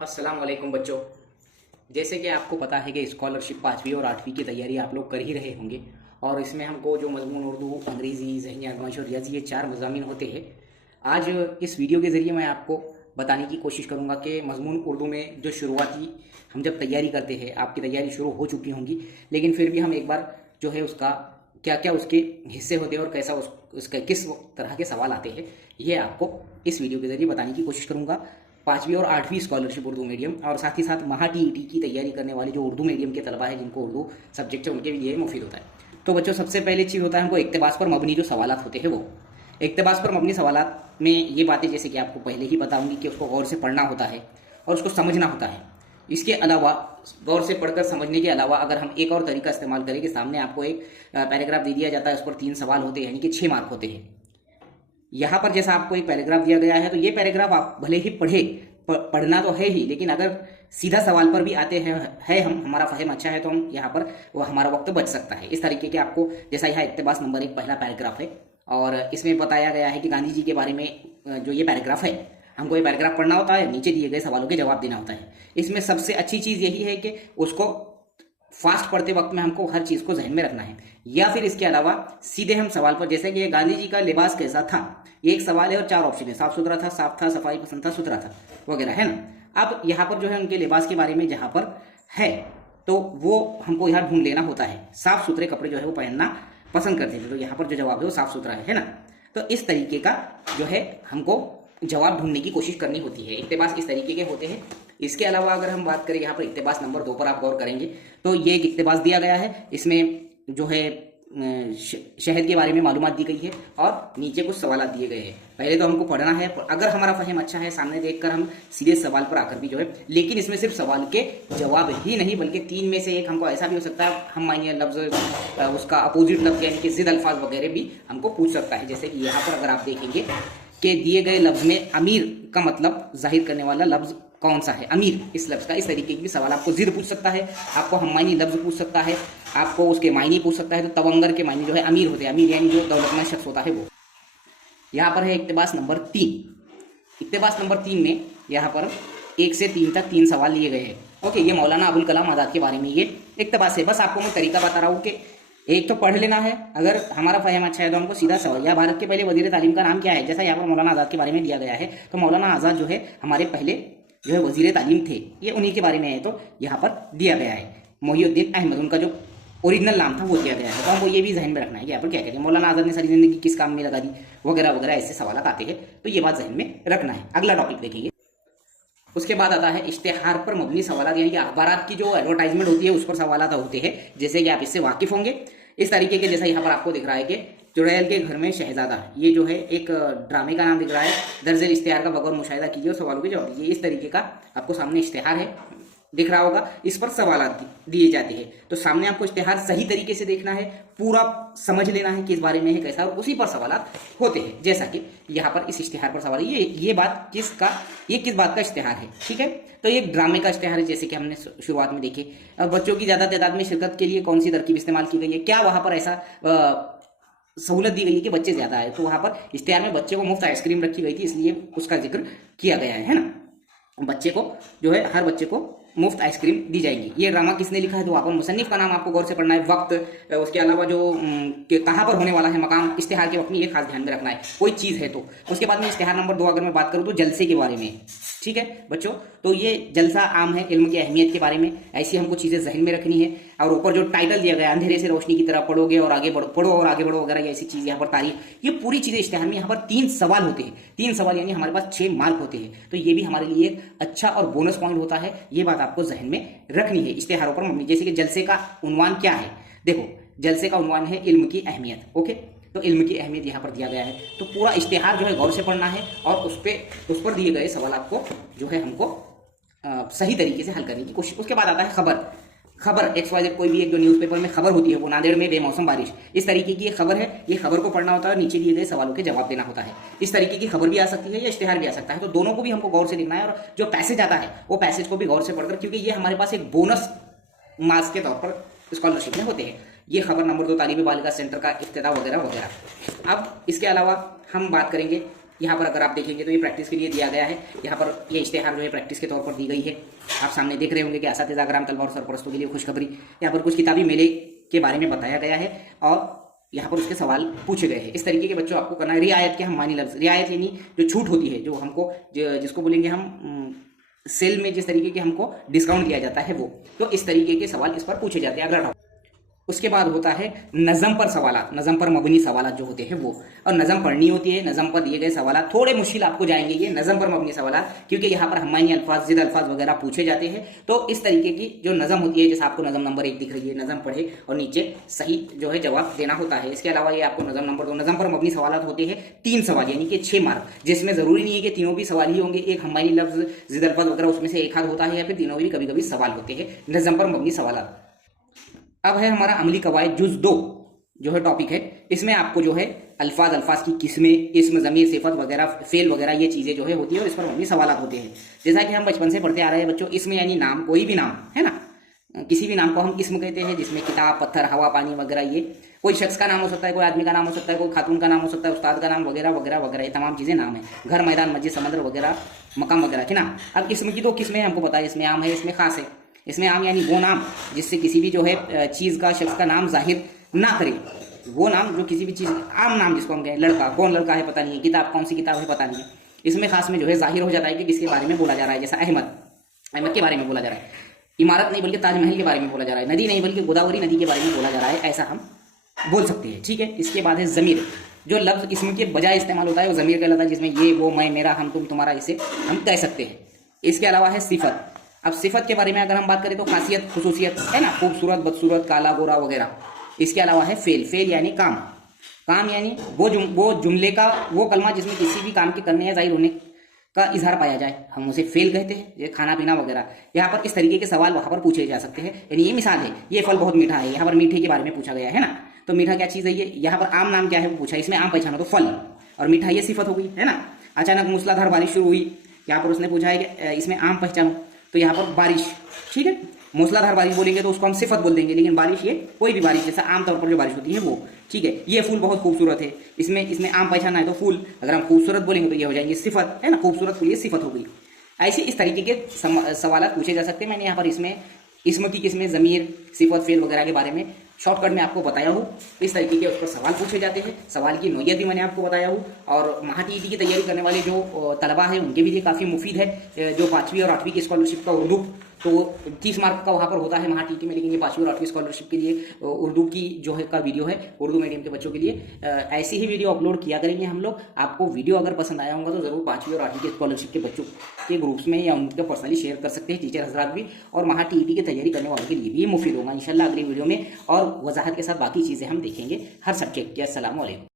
अस्सलाम वालेकुम बच्चों। जैसे कि आपको पता है कि स्कॉलरशिप 5वीं और 8वीं की तैयारी आप लोग कर ही रहे होंगे और इसमें हमको जो मजमून उर्दू, अंग्रेज़ी, ज़हनी आजमाइश और रियाजी ये 4 मज़ामीन होते हैं। आज इस वीडियो के ज़रिए मैं आपको बताने की कोशिश करूँगा कि मजमून उर्दू में जो शुरुआती हम जब तैयारी करते हैं, आपकी तैयारी शुरू हो चुकी होंगी, लेकिन फिर भी हम एक बार जो है उसका क्या क्या उसके हिस्से होते हैं और कैसा उसका किस तरह के सवाल आते हैं, ये आपको इस वीडियो के ज़रिए बताने की कोशिश करूँगा। 5वीं और 8वीं स्कॉलरशिप उर्दू मीडियम और साथ ही साथ महा टीईटी की तैयारी करने वाले जो उर्दू मीडियम के तलबा है जिनको उर्दू सब्जेक्ट है उनके लिए मुफीद होता है। तो बच्चों, सबसे पहले चीज़ होता है हमको इक्तबास पर मबनी जो सवालात होते हैं वो। इक्तबास पर मबनी सवालात में ये बातें जैसे कि आपको पहले ही बताऊंगी कि उसको गौर से पढ़ना होता है और उसको समझना होता है। इसके अलावा गौर से पढ़कर समझने के अलावा अगर हम एक और तरीका इस्तेमाल करें कि सामने आपको एक पैराग्राफ दे दिया जाता है, उस पर 3 सवाल होते हैं, यानी कि 6 मार्क होते हैं। यहाँ पर जैसा आपको एक पैराग्राफ दिया गया है तो ये पैराग्राफ आप भले ही पढ़ना तो है ही, लेकिन अगर सीधा सवाल पर भी आते हैं है हम हमारा फहम अच्छा है तो हम यहाँ पर वो हमारा वक्त बच सकता है। इस तरीके के आपको जैसा यहाँ इक्तबास नंबर 1 पहला पैराग्राफ है और इसमें बताया गया है कि गांधी जी के बारे में जो ये पैराग्राफ है हमको ये पैराग्राफ पढ़ना होता है, नीचे दिए गए सवालों के जवाब देना होता है। इसमें सबसे अच्छी चीज़ यही है कि उसको फास्ट पढ़ते वक्त में हमको हर चीज़ को जहन में रखना है, या फिर इसके अलावा सीधे हम सवाल पर, जैसे कि गांधी जी का लिबास कैसा था, ये एक सवाल है और 4 ऑप्शन है, साफ सुथरा था, साफ था, सफाई पसंद था, सुथरा था, वगैरह, है ना। अब यहाँ पर जो है उनके लिबास के बारे में जहाँ पर है तो वो हमको यहाँ ढूंढ लेना होता है। साफ सुथरे कपड़े जो है वो पहनना पसंद करते थे, तो यहाँ पर जो जवाब है वो साफ सुथरा है ना। तो इस तरीके का जो है हमको जवाब ढूंढने की कोशिश करनी होती है। इक्तबास इस तरीके के होते हैं। इसके अलावा अगर हम बात करें यहाँ पर इक्तबास नंबर 2 पर आप गौर करेंगे तो ये एक इक्तबास दिया गया है। इसमें जो है शहद के बारे में मालूमात दी गई है और नीचे कुछ सवाल दिए गए हैं। पहले तो हमको पढ़ना है, अगर हमारा फहम अच्छा है सामने देखकर हम सीधे सवाल पर आकर भी जो है, लेकिन इसमें सिर्फ सवाल के जवाब ही नहीं बल्कि 3 में से एक हमको ऐसा भी हो सकता है, हम मानिए लफ्ज उसका अपोजिट लफ्ज यानी कि जिद अल्फाज वगैरह भी हमको पूछ सकता है। जैसे कि यहाँ पर अगर आप देखेंगे कि दिए गए लफ्ज में अमीर का मतलब जाहिर करने वाला लफ्ज कौन सा है, अमीर इस लफ्ज का, इस तरीके की भी सवाल आपको जिद पूछ सकता है, आपको हम्मानी लफ्ज पूछ सकता है, आपको उसके मायने पूछ सकता है। तो तवंगर के मायने जो है अमीर होते हैं, अमीर यानी जो दौलतमंद शख्स होता है वो। यहाँ पर है इक्तबास नंबर 3। इक्तबास नंबर 3 में यहाँ पर 1 से 3 तक 3 सवाल लिए गए हैं। ओके, ये मौलाना अबुल कलाम आज़ाद के बारे में ये इक्तबास है। बस आपको मैं तरीका बता रहा हूँ कि एक तो पढ़ लेना है, अगर हमारा फहम अच्छा है तो हमको सीधा सवाल, या भारत के पहले वजीर तालीम का नाम क्या है, जैसा यहाँ पर मौलाना आज़ाद के बारे में दिया गया है तो मौलाना आज़ाद जो है हमारे पहले जो है वजीर तालीम थे, ये उन्हीं के बारे में है तो यहाँ पर दिया गया है। मोहिउद्दीन अहमद उनका जो ओरिजिनल नाम था वो दिया गया है, तो हमको ये भी जहन में रखना है कि यहाँ पर क्या कहते हैं, मौलाना आज़ाद ने सारी जिंदगी किस काम में लगा दी, वगैरह वगैरह ऐसे सवाल आते हैं, तो ये बात जहन में रखना है। अगला टॉपिक देखेंगे। उसके बाद आता है इश्तेहार पर मबनी सवाल, यानी कि अखबार की जो एडवर्टाइजमेंट होती है उस पर सवाल होते हैं, जैसे कि आप इससे वाकिफ होंगे। इस तरीके के, जैसा यहाँ पर आपको दिख रहा है कि चुड़ैल के घर में शहजादा, ये जो है एक ड्रामे का नाम दिख रहा है। दर्जे इश्तेहार का बगौर मुशाहिदा कीजिए और सवालों के जवाब दीजिए। इस तरीके का आपको सामने इश्तेहार है दिख रहा होगा, इस पर सवाल दिए जाते हैं। तो सामने आपको इश्तेहार सही तरीके से देखना है, पूरा समझ लेना है किस बारे में है, कैसा, और उसी पर सवाल होते हैं। जैसा कि यहाँ पर इस इश्तेहार पर सवाल है, ये बात किस बात का इश्तेहार है, ठीक है। तो ये ड्रामे का इश्तेहार है, जैसे कि हमने शुरुआत में देखे। बच्चों की ज़्यादा तादाद में शिरकत के लिए कौन सी तरकीब इस्तेमाल की गई है, क्या वहाँ पर ऐसा सहूलत दी गई है कि बच्चे ज़्यादा है, तो वहाँ पर इश्तेहार में बच्चे को मुफ्त आइसक्रीम रखी गई थी, इसलिए उसका जिक्र किया गया है ना। बच्चे को जो है, हर बच्चे को मुफ्त आइसक्रीम दी जाएगी। ये ड्रामा किसने लिखा है, तो वहाँ पर मुसन्निफ का नाम आपको गौर से पढ़ना है, वक्त, उसके अलावा जो कहाँ पर होने वाला है मकाम, इश्तेहार के वक्त में ये खास ध्यान में रखना है, कोई चीज़ है तो। उसके बाद में इश्तेहार नंबर 2 अगर मैं बात करूँ तो जलसे के बारे में, ठीक है बच्चों। तो ये जलसा आम है, इल्म की अहमियत के बारे में, ऐसी हमको चीज़ें जहन में रखनी है। और ऊपर जो टाइटल दिया गया है, अंधेरे से रोशनी की तरह पढ़ोगे और आगे बढ़ो, पढ़ो और आगे बढ़ो वगैरह, ऐसी चीज़ यहाँ पर तारीख, ये पूरी चीज़ें इश्तेहार में। यहाँ पर 3 सवाल होते हैं, 3 सवाल यानी हमारे पास 6 मार्क होते हैं, तो ये भी हमारे लिए एक अच्छा और बोनस पॉइंट होता है। ये बात आपको जहन में रखनी है इश्तेहारों पर मबनी। जैसे कि जलसे का उन्वान क्या है, देखो जलसे का उन्वान है इल्म की अहमियत। ओके, तो इल्म की अहमियत यहाँ पर दिया गया है, तो पूरा इश्तेहार जो है गौर से पढ़ना है और उस पर दिए गए सवाल आपको जो है हमको सही तरीके से हल करने की कोशिश। उसके बाद आता है खबर XYZ, कोई भी एक जो न्यूज़पेपर में खबर होती है, वो नांदेड़ में बेमौसम बारिश, इस तरीके की एक खबर है। ये खबर को पढ़ना होता है और नीचे दिए गए सवालों के जवाब देना होता है। इस तरीके की खबर भी आ सकती है या इश्तेहार भी आ सकता है, तो दोनों को भी हमको गौर से लिखना है। और जो पैसेज आता है वो पैसेज को भी गौर से पढ़कर, क्योंकि ये हमारे पास एक बोनस मार्क्स के तौर पर स्कॉलरशिप में होते हैं। ये खबर नंबर 2 तालीबी बालिका सेंटर का इफ्तिताह वगैरह वगैरह। अब इसके अलावा हम बात करेंगे यहाँ पर अगर आप देखेंगे तो ये प्रैक्टिस के लिए दिया गया है। यहाँ पर ये इश्तेहार जो है प्रैक्टिस के तौर पर दी गई है। आप सामने देख रहे होंगे कि असातिज़ा ग्राम तलबा और सरपरस्तों के लिए खुशखबरी। यहाँ पर कुछ किताबी मेले के बारे में बताया गया है और यहाँ पर उसके सवाल पूछे गए हैं। इस तरीके के बच्चों आपको करना है। रियायत के हम मानी लफ्ज़, रियायत यानी जो छूट होती है, जो हमको जिसको बोलेंगे हम सेल में जिस तरीके के हमको डिस्काउंट दिया जाता है वो, तो इस तरीके के सवाल इस पर पूछे जाते हैं अगला टॉपिक। उसके बाद होता है नज़म पर सवालात, नज़म पर मबनी सवालात जो होते हैं वो, और नज़म पढ़नी होती है। नज़म पर दिए गए सवालात थोड़े मुश्किल आपको जाएंगे ये नज़म पर मबनी सवालात, क्योंकि यहाँ पर हमानी अल्फाज, जिद अल्फाज वगैरह पूछे जाते हैं। तो इस तरीके की जो नज़म होती है, जैसे आपको नज़म नंबर 1 दिख रही है, नज़म पढ़े और नीचे सही जो है जवाब देना होता है। इसके अलावा ये आपको नज़म नंबर 2, नज़म पर मबनी सवालात होते हैं 3 सवाल यानी कि 6 मार्क, जिसमें ज़रूरी नहीं है कि तीनों भी सवाल ही होंगे। एक हमानी लफ्ज़, जिद अल्फाज वगैरह उसमें से एक आध होता है, या फिर तीनों भी कभी कभी सवाल होते हैं नज़म पर मबनी सवालात। अब है हमारा अमली कवायद जुज़ 2 जो है टॉपिक है। इसमें आपको जो है अल्फाज की किस्में, इस्म, ज़मीर, सिफत वगैरह, फेल वगैरह ये चीज़ें जो है होती है और इस पर मबनी सवालात होते हैं। जैसा कि हम बचपन से पढ़ते आ रहे हैं बच्चों, इस्म यानी नाम, कोई भी नाम है ना, किसी भी नाम को हम इस्म कहते हैं, जिसमें किताब, पत्थर, हवा, पानी वगैरह, ये कोई शख्स का नाम हो सकता है, कोई आदमी का नाम हो सकता है, कोई खातून का नाम हो सकता है, उस्ताद का नाम वगैरह वगैरह वगैरह, ये तमाम चीज़ें नाम है। घर, मैदान, मस्जिद, समंदर वगैरह, मकाम वगैरह की ना। अब इस्म की 2 किस्में हमको पता है, इसमें आम है, इसमें खास है। इसमें आम यानी वो नाम जिससे किसी भी जो है चीज़ का, शख्स का नाम जाहिर ना करे, वो नाम जो किसी भी चीज़, आम नाम जिसको हम कहें, लड़का, कौन लड़का है पता नहीं है, किताब कौन सी किताब है पता नहीं है। इसमें खास में जो है जाहिर हो जाता है कि किसके बारे में बोला जा रहा है। जैसा अहमद, अहमद के बारे में बोला जा रहा है। इमारत नहीं बल्कि ताजमहल के बारे में बोला जा रहा है। नदी नहीं बल्कि गोदावरी नदी के बारे में बोला जा रहा है, ऐसा हम बोल सकते हैं। ठीक है। इसके बाद है ज़मीर, जो लफ्ज़ इसम के बजाय इस्तेमाल होता है वो ज़मीर कहलाता है, जिसमें ये, वो, मैं, मेरा, हम, तुम, तुम्हारा, इसे हम कह सकते हैं। इसके अलावा है सिफत। अब सिफत के बारे में अगर हम बात करें तो खासियत, खुसूसियत है ना, खूबसूरत, बदसूरत, काला, गोरा वगैरह। इसके अलावा है फेल, फेल यानी काम, काम यानी वो जुमले का वो कलमा जिसमें किसी भी काम के करने या जाहिर होने का इजहार पाया जाए, हम उसे फेल कहते हैं। ये खाना पीना वगैरह, यहाँ पर इस तरीके के सवाल वहाँ पर पूछे जा सकते हैं। यानी ये मिसाल है, ये फल बहुत मीठा है, यहाँ पर मीठे के बारे में पूछा गया है ना, तो मीठा क्या चीज़ है ये। यहाँ पर आम नाम क्या है वो पूछा, इसमें आम पहचानो तो फल, और मीठा ये सिफत हो गई है ना। अचानक मूसलाधार बारिश शुरू हुई, यहाँ पर उसने पूछा है कि इसमें आम पहचानो, तो यहाँ पर बारिश। ठीक है। मूसलाधार बारिश बोलेंगे तो उसको हम सिफत बोल देंगे, लेकिन बारिश ये कोई भी बारिश, जैसा आमतौर पर जो बारिश होती है वो। ठीक है। ये फूल बहुत खूबसूरत है, इसमें आम पहचाना है तो फूल, अगर हम खूबसूरत बोलेंगे तो ये हो जाएंगे सिफत, है ना, खूबसूरत फूल ये सिफत हो गई। ऐसे इस तरीके के सवाल पूछे जा सकते हैं। मैंने यहाँ पर इसमें इसम की किस्में, ज़मीर, सिफत, फेल वगैरह के बारे में शॉर्टकट में आपको बताया हूँ। इस तरीके के उस पर सवाल पूछे जाते हैं। सवाल की नौइयत भी मैंने आपको बताया हूँ, और महाटीईटी की तैयारी करने वाले जो तलबा हैं उनके भी लिए काफ़ी मुफीद है। जो 5वीं और 8वीं की स्कॉलरशिप का उर्दू, तो 30 मार्क का वहाँ पर होता है महाटीईटी में, लेकिन ये 5वीं और 8वीं स्कॉलरशिप के लिए उर्दू की जो है का वीडियो है, उर्दू मीडियम के बच्चों के लिए ऐसी ही वीडियो अपलोड किया करेंगे हम लोग। आपको वीडियो अगर पसंद आया होगा तो ज़रूर 5वीं और 8वीं के स्कॉलरशिप के बच्चों के ग्रुप्स में या उनके पर्सनली शेयर कर सकते हैं, टीचर हजरात भी, और महाटीईटी की तैयारी करने वालों के लिए भी ये मुफीद होगा इंशाल्लाह अगली वीडियो में, और वजाहत के साथ बाकी चीज़ें हम देखेंगे हर सब्जेक्ट के। अस्सलाम वालेकुम।